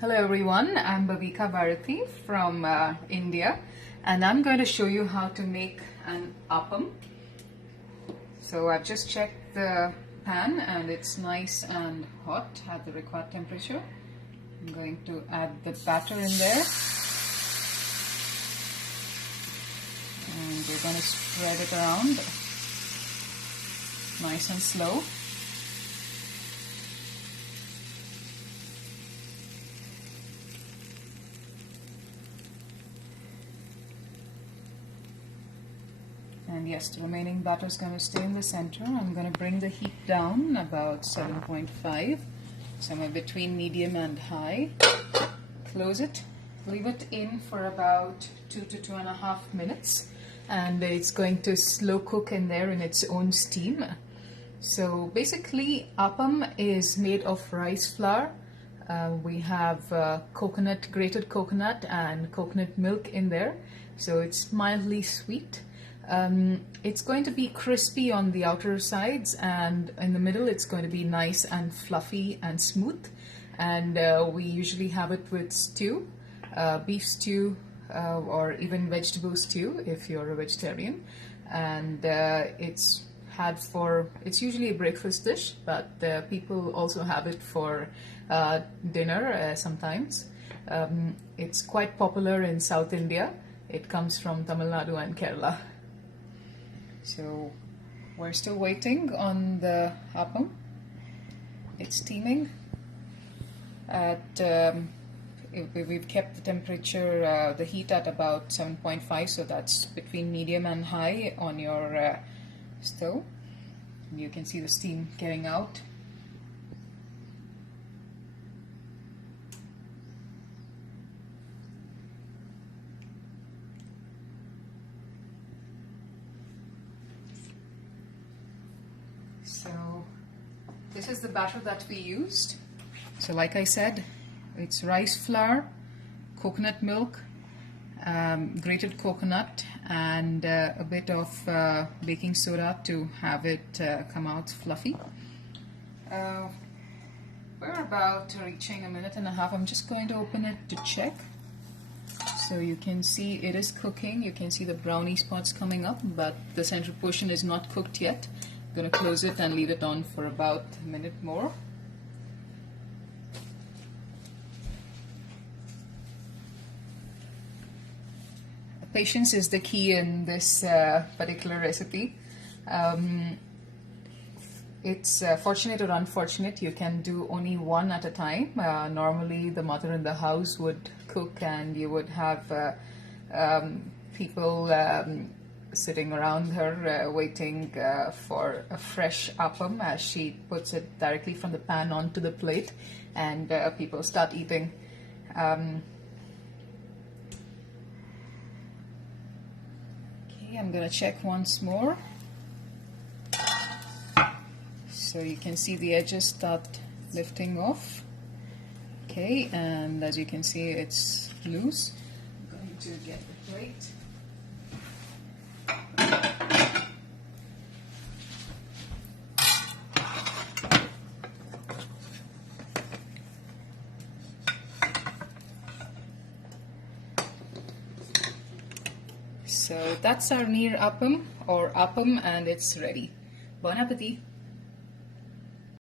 Hello everyone, I'm Bhavika Bharati from India, and I'm going to show you how to make an appam. So I've just checked the pan and it's nice and hot at the required temperature. I'm going to add the batter in there and we're going to spread it around nice and slow. And yes, the remaining batter is going to stay in the center. I'm going to bring the heat down about 7.5, somewhere between medium and high. Close it, leave it in for about 2 to 2.5 minutes, and it's going to slow cook in there in its own steam. So basically, appam is made of rice flour. We have grated coconut and coconut milk in there, so it's mildly sweet. It's going to be crispy on the outer sides, and in the middle it's going to be nice and fluffy and smooth. And we usually have it with stew, beef stew, or even vegetable stew if you're a vegetarian. And it's usually a breakfast dish, but people also have it for dinner sometimes. It's quite popular in South India. It comes from Tamil Nadu and Kerala. So we're still waiting on the appam. It's steaming we've kept the temperature, the heat at about 7.5, so that's between medium and high on your stove. You can see the steam getting out. So this is the batter that we used. So like I said, it's rice flour, coconut milk, grated coconut, and a bit of baking soda to have it come out fluffy. We're about reaching 1.5 minutes. I'm just going to open it to check. So you can see it is cooking. You can see the brownie spots coming up, but the center portion is not cooked yet. I'm going to close it and leave it on for about 1 minute more. Patience is the key in this particular recipe. It's fortunate or unfortunate, you can do only one at a time. Normally the mother in the house would cook and you would have people sitting around her waiting for a fresh appam, as she puts it directly from the pan onto the plate, and people start eating. Okay, I'm gonna check once more. So you can see the edges start lifting off. Okay, and as you can see, it's loose. I'm going to get the plate. So that's our neer appam or appam, and it's ready. Bon appetit!